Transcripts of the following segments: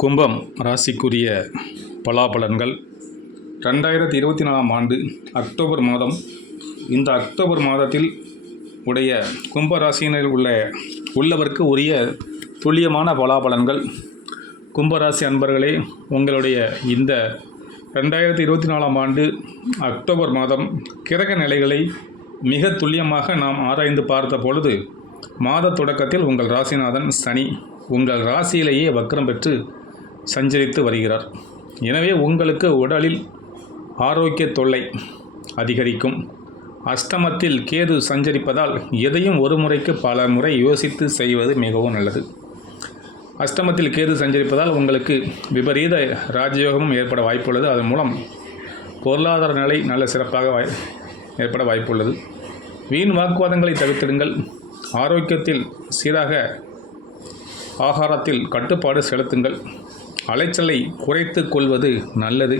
கும்பம் ராசிக்குரிய பலாபலன்கள் 2024 ஆண்டு அக்டோபர் மாதம். இந்த அக்டோபர் மாதத்தில் உடைய கும்பராசியினர் உள்ளவருக்கு உரிய துல்லியமான பலாபலன்கள். கும்பராசி அன்பர்களே, உங்களுடைய இந்த 2024 ஆண்டு அக்டோபர் மாதம் கிரக நிலைகளை மிக துல்லியமாக நாம் ஆராய்ந்து பார்த்த பொழுது, மாத தொடக்கத்தில் உங்கள் ராசிநாதன் சனி உங்கள் ராசியிலேயே வக்ரம் பெற்று சஞ்சரித்து வருகிறார். எனவே உங்களுக்கு உடலில் ஆரோக்கிய தொல்லை அதிகரிக்கும். அஷ்டமத்தில் கேது சஞ்சரிப்பதால் எதையும் ஒரு முறைக்கு பல முறை யோசித்து செய்வது மிகவும் நல்லது. அஷ்டமத்தில் கேது சஞ்சரிப்பதால் உங்களுக்கு விபரீத ராஜயோகமும் ஏற்பட வாய்ப்புள்ளது. அதன் மூலம் பொருளாதார நிலை நல்ல சிறப்பாக ஏற்பட வாய்ப்புள்ளது. வீண் வாக்குவாதங்களை தவிர்த்திடுங்கள். ஆரோக்கியத்தில் சீராக ஆகாரத்தில் கட்டுப்பாடு செலுத்துங்கள். அலைச்சலை குறைத்து கொள்வது நல்லது.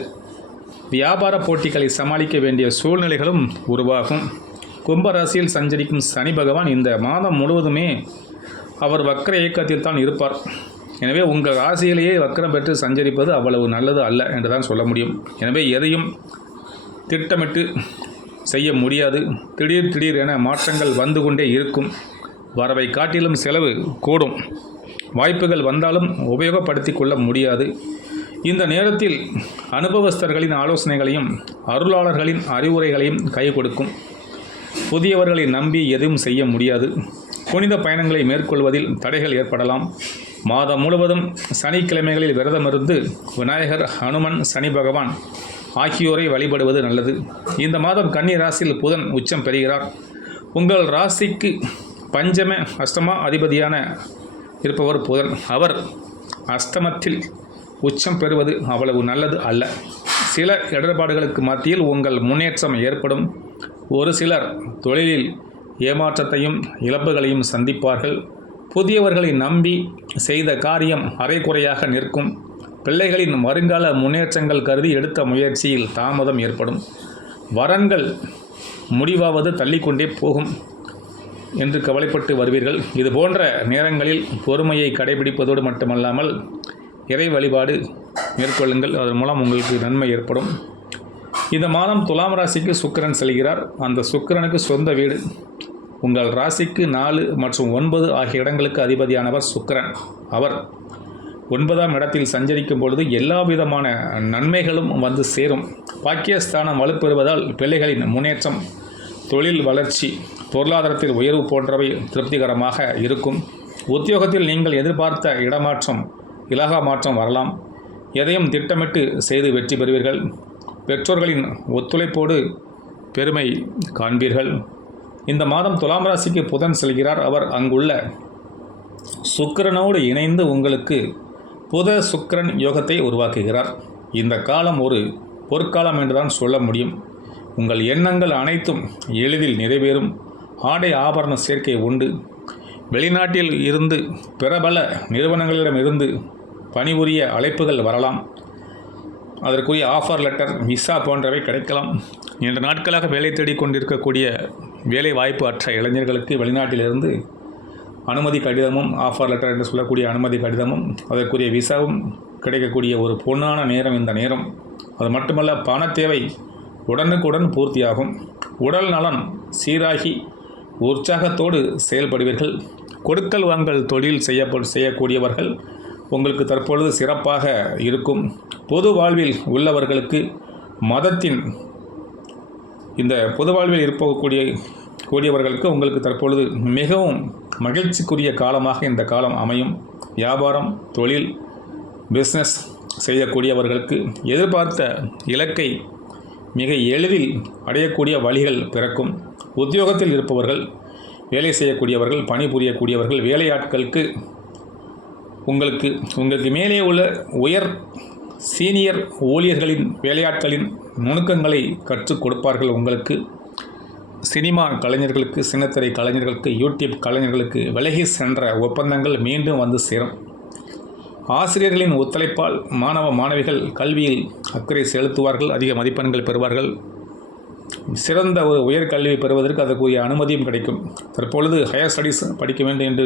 வியாபார போட்டிகளை சமாளிக்க வேண்டிய சூழ்நிலைகளும் உருவாகும். கும்பராசியில் சஞ்சரிக்கும் சனி பகவான் இந்த மாதம் முழுவதுமே அவர் வக்ர இயக்கத்தில் தான் இருப்பார். எனவே உங்கள் ராசியிலேயே வக்ரம் பெற்று சஞ்சரிப்பது அவ்வளவு நல்லது அல்ல என்று தான் சொல்ல முடியும். எனவே எதையும் திட்டமிட்டு செய்ய முடியாது. திடீர் என மாற்றங்கள் வந்து கொண்டே இருக்கும். வரவை காட்டிலும் செலவு கூடும். வாய்ப்புகள் வந்தாலும் உபயோகப்படுத்தி கொள்ள முடியாது. இந்த நேரத்தில் அனுபவஸ்தர்களின் ஆலோசனைகளையும் அருளாளர்களின் அறிவுரைகளையும் கை கொடுக்கும். புதியவர்களை நம்பி எதுவும் செய்ய முடியாது. புனித பயணங்களை மேற்கொள்வதில் தடைகள் ஏற்படலாம். மாதம் முழுவதும் சனிக்கிழமைகளில் விரதமிருந்து விநாயகர், ஹனுமன், சனி பகவான் ஆகியோரை வழிபடுவது நல்லது. இந்த மாதம் கன்னி ராசியில் புதன் உச்சம் பெறுகிறார். உங்கள் ராசிக்கு பஞ்சம அஷ்டமா அதிபதியான இருப்பவர் புதன். அவர் அஷ்டமத்தில் உச்சம் பெறுவது அவ்வளவு நல்லது அல்ல. சில இடர்பாடுகளுக்கு மத்தியில் உங்கள் முன்னேற்றம் ஏற்படும். ஒரு சிலர் தொழிலில் ஏமாற்றத்தையும் இழப்புகளையும் சந்திப்பார்கள். புதியவர்களை நம்பி செய்த காரியம் அரைக்குறையாக நிற்கும். பிள்ளைகளின் வருங்கால முன்னேற்றங்கள் கருதி எடுத்த முயற்சியில் தாமதம் ஏற்படும். வரன்கள் முடிவாவது தள்ளிக்கொண்டே போகும் என்று கவலைப்பட்டு வருவீர்கள். இது போன்ற நேரங்களில் பொறுமையை கடைபிடிப்பதோடு மட்டுமல்லாமல் இறை வழிபாடு மேற்கொள்ளுங்கள். அதன் மூலம் உங்களுக்கு நன்மை ஏற்படும். இந்த மாதம் துலாம் ராசிக்கு சுக்கிரன் செல்கிறார். அந்த சுக்கிரனுக்கு சொந்த வீடு உங்கள் ராசிக்கு 4 மற்றும் 9 ஆகிய இடங்களுக்கு அதிபதியானவர் சுக்கிரன். அவர் 9ஆம் இடத்தில் சஞ்சரிக்கும் பொழுது எல்லா விதமான நன்மைகளும் வந்து சேரும். பாக்கியஸ்தானம் வலுப்பெறுவதால் பிள்ளைகளின் முன்னேற்றம், தொழில் வளர்ச்சி, பொருளாதாரத்தில் உயர்வு போன்றவை திருப்திகரமாக இருக்கும். உத்தியோகத்தில் நீங்கள் எதிர்பார்த்த இடமாற்றம், இலாகா மாற்றம் வரலாம். எதையும் திட்டமிட்டு செய்து வெற்றி பெறுவீர்கள். பெற்றோர்களின் ஒத்துழைப்போடு பெருமை காண்பீர்கள். இந்த மாதம் துலாம் ராசிக்கு புதன் செல்கிறார். அவர் அங்குள்ள சுக்கிரனோடு இணைந்து உங்களுக்கு புத சுக்கிரன் யோகத்தை உருவாக்குகிறார். இந்த காலம் ஒரு பொற்காலம் என்றுதான் சொல்ல முடியும். உங்கள் எண்ணங்கள் அனைத்தும் எளிதில் நிறைவேறும். ஆடை ஆபரண சேர்க்கை உண்டு. வெளிநாட்டில் இருந்து பிரபல நிறுவனங்களிடமிருந்து பணிபுரிய அழைப்புகள் வரலாம். அதற்குரிய ஆஃபர் லெட்டர், விசா போன்றவை கிடைக்கலாம். நீண்ட நாட்களாக வேலை தேடிக் கொண்டிருக்கக்கூடிய வேலை வாய்ப்பு அற்ற இளைஞர்களுக்கு வெளிநாட்டிலிருந்து அனுமதி கடிதமும், ஆஃபர் லெட்டர் என்று சொல்லக்கூடிய அனுமதி கடிதமும், அதற்குரிய விசாவும் கிடைக்கக்கூடிய ஒரு பொன்னான நேரம் இந்த நேரம். அது மட்டுமல்ல, பண தேவை உடனுக்குடன் பூர்த்தியாகும். உடல் நலன் சீராகி உற்சாகத்தோடு செயல்படுவீர்கள். கொடுக்கல் வாங்கல் தொழில் செய்யக்கூடியவர்கள் உங்களுக்கு தற்பொழுது சிறப்பாக இருக்கும். பொது வாழ்வில் உள்ளவர்களுக்கு மதத்தின் இந்த பொது வாழ்வில் இருக்கக்கூடியவர்களுக்கு உங்களுக்கு தற்பொழுது மிகவும் மகிழ்ச்சிக்குரிய காலமாக இந்த காலம் அமையும். வியாபாரம், தொழில், பிஸ்னஸ் செய்யக்கூடியவர்களுக்கு எதிர்பார்த்த இலக்கை மிக எளிதில் அடையக்கூடிய வழிகள் பிறக்கும். உத்தியோகத்தில் இருப்பவர்கள், வேலை செய்யக்கூடியவர்கள், பணிபுரியக்கூடியவர்கள், வேலையாட்களுக்கு உங்களுக்கு மேலே உள்ள உயர் சீனியர் ஊழியர்களின் வேலையாட்களின் நுணுக்கங்களை கற்றுக் கொடுப்பார்கள். உங்களுக்கு சினிமா கலைஞர்களுக்கு, சின்னத்திரை கலைஞர்களுக்கு, யூடியூப் கலைஞர்களுக்கு விலகி சென்ற ஒப்பந்தங்கள் மீண்டும் வந்து சேரும். ஆசிரியர்களின் ஒத்துழைப்பால் மாணவ மாணவிகள் கல்வியில் அக்கறை செலுத்துவார்கள். அதிக மதிப்பெண்கள் பெறுவார்கள். சிறந்த ஒரு உயர்கல்வி பெறுவதற்கு அதற்குரிய அனுமதியும் கிடைக்கும். தற்பொழுது ஹையர் ஸ்டடீஸ் படிக்க வேண்டும் என்று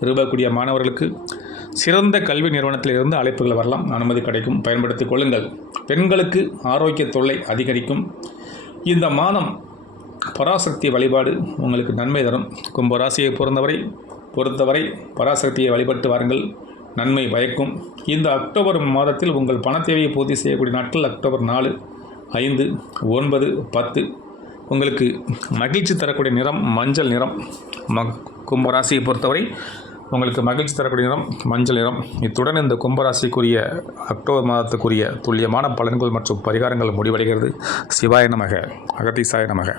விரும்பக்கூடிய மாணவர்களுக்கு சிறந்த கல்வி நிறுவனத்திலிருந்து அழைப்புகள் வரலாம், அனுமதி கிடைக்கும், பயன்படுத்திக் கொள்ளுங்கள். பெண்களுக்கு ஆரோக்கிய தொல்லை அதிகரிக்கும். இந்த மாதம் பராசக்தி வழிபாடு உங்களுக்கு நன்மை தரும். கும்பராசியை பொறுத்தவரை பராசக்தியை வழிபட்டு வாருங்கள், நன்மை பயக்கும். இந்த அக்டோபர் மாதத்தில் உங்கள் பண தேவையை பூர்த்தி செய்யக்கூடிய நாட்கள் அக்டோபர் 4, 5, 9, 10. உங்களுக்கு மகிழ்ச்சி தரக்கூடிய நிறம் மஞ்சள் நிறம். கும்பராசியை பொறுத்தவரை உங்களுக்கு மகிழ்ச்சி தரக்கூடிய நிறம் மஞ்சள் நிறம். இத்துடன் இந்த கும்பராசிக்குரிய அக்டோபர் மாதத்துக்குரிய துல்லியமான பலன்கள் மற்றும் பரிகாரங்கள் முடிவடைகிறது. சிவாய நமக, அகதீசாய நமக.